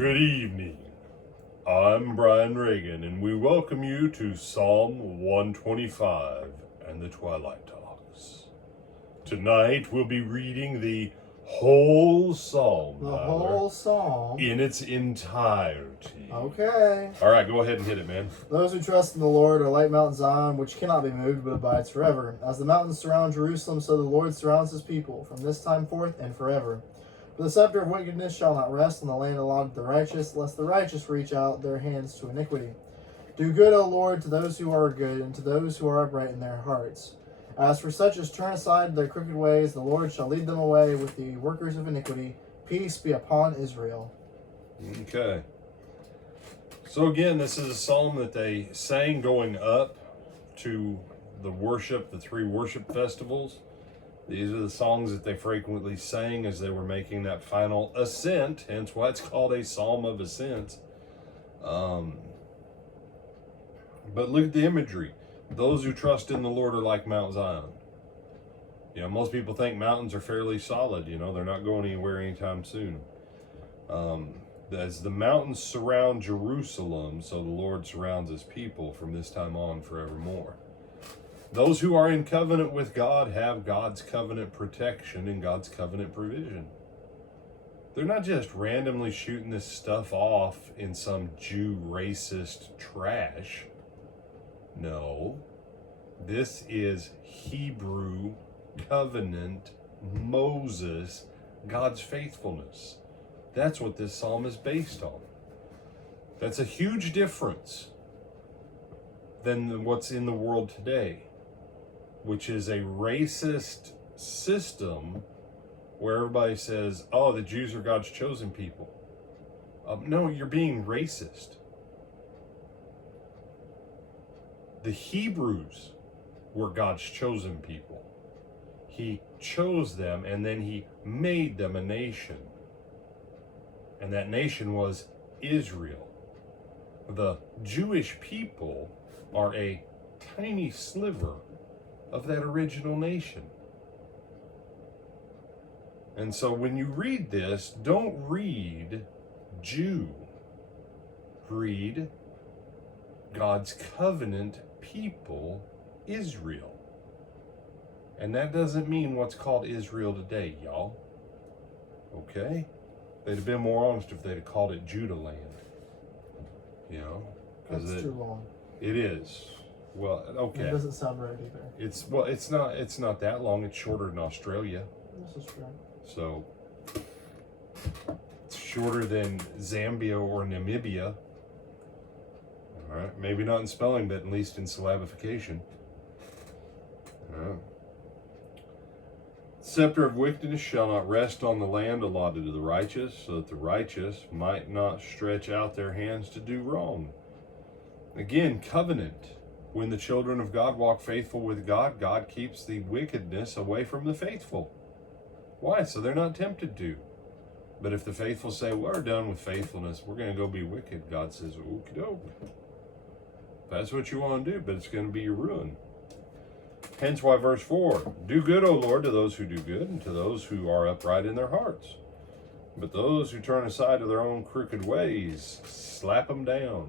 Good evening. I'm Brian Reagan, and we welcome you to Psalm 125 and the Twilight Talks. Tonight we'll be reading the whole psalm. The whole psalm? In its entirety. Okay. All right, go ahead and hit it, man. Those who trust in the Lord are like Mount Zion, which cannot be moved but abides forever. As the mountains surround Jerusalem, so the Lord surrounds his people, from this time forth and forever. For the scepter of wickedness shall not rest on the land allotted to the righteous, lest the righteous reach out their hands to iniquity. Do good, O Lord, to those who are good, and to those who are upright in their hearts. As for such as turn aside their crooked ways, the Lord shall lead them away with the workers of iniquity. Peace be upon Israel. Okay. So again, this is a psalm that they sang going up to the worship, the three worship festivals. These are the songs that they frequently sang as they were making that final ascent, hence why it's called a psalm of ascent. But look at the imagery. Those who trust in the Lord are like Mount Zion. You know, most people think mountains are fairly solid. You know, they're not going anywhere anytime soon. As the mountains surround Jerusalem, so the Lord surrounds his people from this time on forevermore. Those who are in covenant with God have God's covenant protection and God's covenant provision. They're not just randomly shooting this stuff off in some Jew racist trash. No, this is Hebrew covenant, Moses, God's faithfulness. That's what this psalm is based on. That's a huge difference than what's in the world today, which is a racist system where everybody says, oh, the Jews are God's chosen people. No, you're being racist. The Hebrews were God's chosen people. He chose them and then he made them a nation. And that nation was Israel. The Jewish people are a tiny sliver of that original nation. And so when you read this, don't read Jew. Read God's covenant people, Israel. And that doesn't mean what's called Israel today, y'all. Okay? They'd have been more honest if they'd have called it Judah land. You know? That's too long. It is. Well, okay. It doesn't sound right either. It's not that long. It's shorter than Australia. This is true. So it's shorter than Zambia or Namibia. All right, maybe not in spelling, but at least in syllabification. All right. Scepter of wickedness shall not rest on the land allotted to the righteous, so that the righteous might not stretch out their hands to do wrong. Again, covenant. When the children of God walk faithful with God, God keeps the wickedness away from the faithful. Why? So they're not tempted to. But if the faithful say, we're done with faithfulness, we're going to go be wicked, God says, okie doke. That's what you want to do, but it's going to be your ruin. Hence why verse 4, do good, O Lord, to those who do good, and to those who are upright in their hearts. But those who turn aside to their own crooked ways, slap them down.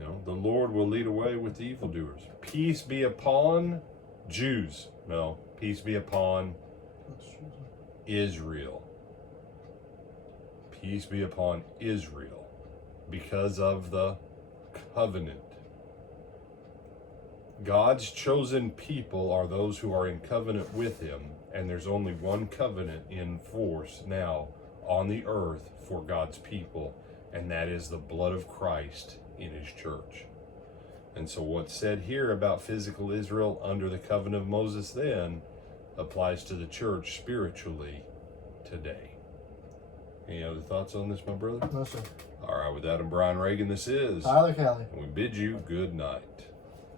You know, the Lord will lead away with the evildoers. Peace be upon Jews. No, peace be upon Israel. Peace be upon Israel because of the covenant. God's chosen people are those who are in covenant with him, and there's only one covenant in force now on the earth for God's people, and that is the blood of Christ in his church. And so what's said here about physical Israel under the covenant of Moses then applies to the church spiritually today. Any other thoughts on this, my brother? No, sir. All right, with that, I'm Brian Reagan. This is Tyler Kelly. And we bid you good night.